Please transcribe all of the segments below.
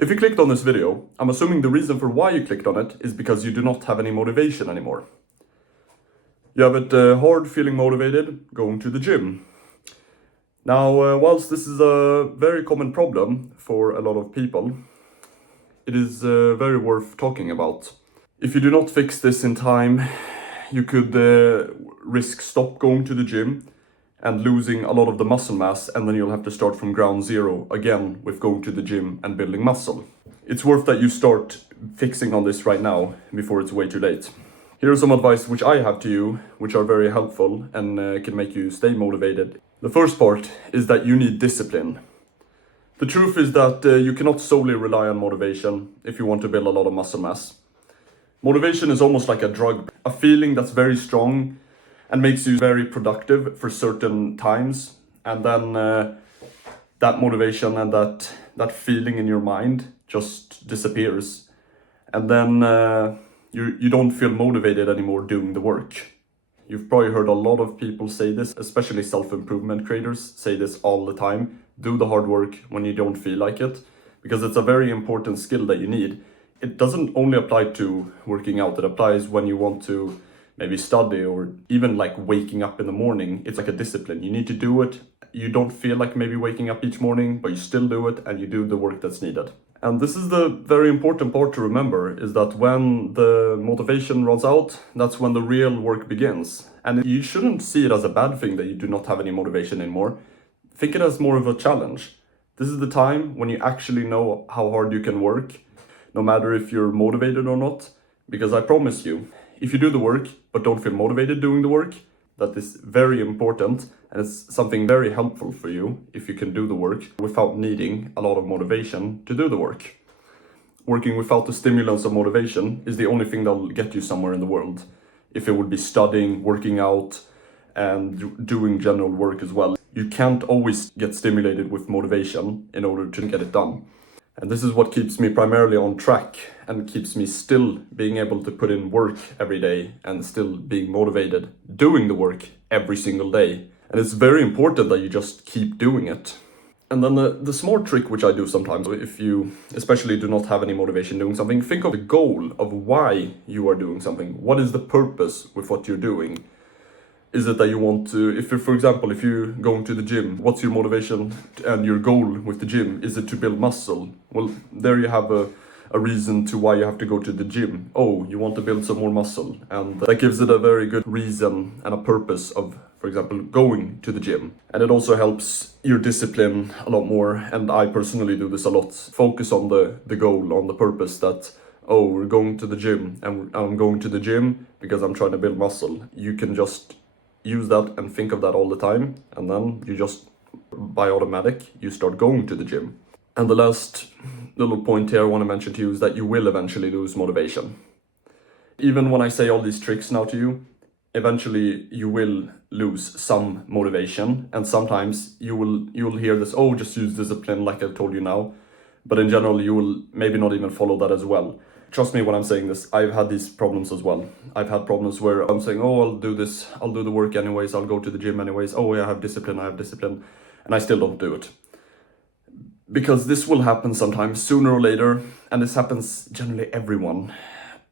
If you clicked on this video, I'm assuming the reason for why you clicked on it is because you do not have any motivation anymore. You have it hard feeling motivated going to the gym. Now, whilst this is a very common problem for a lot of people, it is very worth talking about. If you do not fix this in time, you could risk stop going to the gym and losing a lot of the muscle mass, and then you'll have to start from ground zero again with going to the gym and building muscle. It's worth that you start fixing on this right now before it's way too late. Here's some advice which I have to you, which are very helpful and can make you stay motivated. The first part is that you need discipline. The truth is that you cannot solely rely on motivation if you want to build a lot of muscle mass. Motivation is almost like a drug, a feeling that's very strong and makes you very productive for certain times, and then that motivation and that feeling in your mind just disappears, and then you don't feel motivated anymore doing the work. You've probably heard a lot of people say this, especially self-improvement creators say this all the time. Do the hard work when you don't feel like it, because it's a very important skill that you need. It doesn't only apply to working out, it applies when you want to maybe study or even like waking up in the morning. It's like a discipline. You need to do it. You don't feel like maybe waking up each morning, but you still do it and you do the work that's needed. And this is the very important part to remember, is that when the motivation runs out, that's when the real work begins. And you shouldn't see it as a bad thing that you do not have any motivation anymore. Think it as more of a challenge. This is the time when you actually know how hard you can work, no matter if you're motivated or not. Because I promise you, if you do the work but don't feel motivated doing the work, that is very important, and it's something very helpful for you if you can do the work without needing a lot of motivation to do the work. Working without the stimulants of motivation is the only thing that'll get you somewhere in the world. If it would be studying, working out, and doing general work as well. You can't always get stimulated with motivation in order to get it done. And this is what keeps me primarily on track and keeps me still being able to put in work every day and still being motivated doing the work every single day. And it's very important that you just keep doing it. And then the smart trick which I do sometimes, if you especially do not have any motivation doing something, think of the goal of why you are doing something. What is the purpose with what you're doing? Is it that you want to, for example, if you're going to the gym, what's your motivation and your goal with the gym? Is it to build muscle? Well, there you have a reason to why you have to go to the gym. Oh, you want to build some more muscle. And that gives it a very good reason and a purpose of, for example, going to the gym. And it also helps your discipline a lot more. And I personally do this a lot. Focus on the goal, on the purpose that, oh, we're going to the gym and I'm going to the gym because I'm trying to build muscle. You can just use that and think of that all the time, and then you just, by automatic, you start going to the gym. And the last little point here I want to mention to you is that you will eventually lose motivation. Even when I say all these tricks now to you, eventually you will lose some motivation, and sometimes you will hear this, oh, just use discipline like I've told you now, but in general you will maybe not even follow that as well. Trust me when I'm saying this, I've had these problems as well. I've had problems where I'm saying, oh, I'll do this, I'll do the work anyways, I'll go to the gym anyways, oh, yeah, I have discipline, and I still don't do it. Because this will happen sometimes, sooner or later, and this happens generally everyone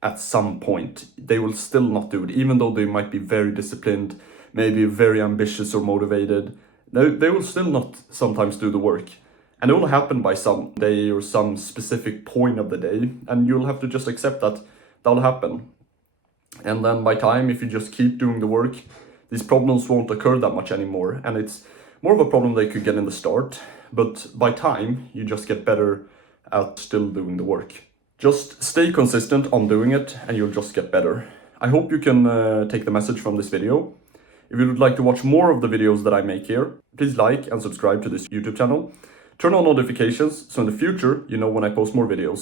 at some point. They will still not do it, even though they might be very disciplined, maybe very ambitious or motivated. They will still not sometimes do the work. And it will happen by some day or some specific point of the day, and you'll have to just accept that that'll happen. And then by time, if you just keep doing the work, these problems won't occur that much anymore. And it's more of a problem they could get in the start, but by time, you just get better at still doing the work. Just stay consistent on doing it, and you'll just get better. I hope you can take the message from this video. If you would like to watch more of the videos that I make here, please like and subscribe to this YouTube channel. Turn on notifications so in the future you know when I post more videos.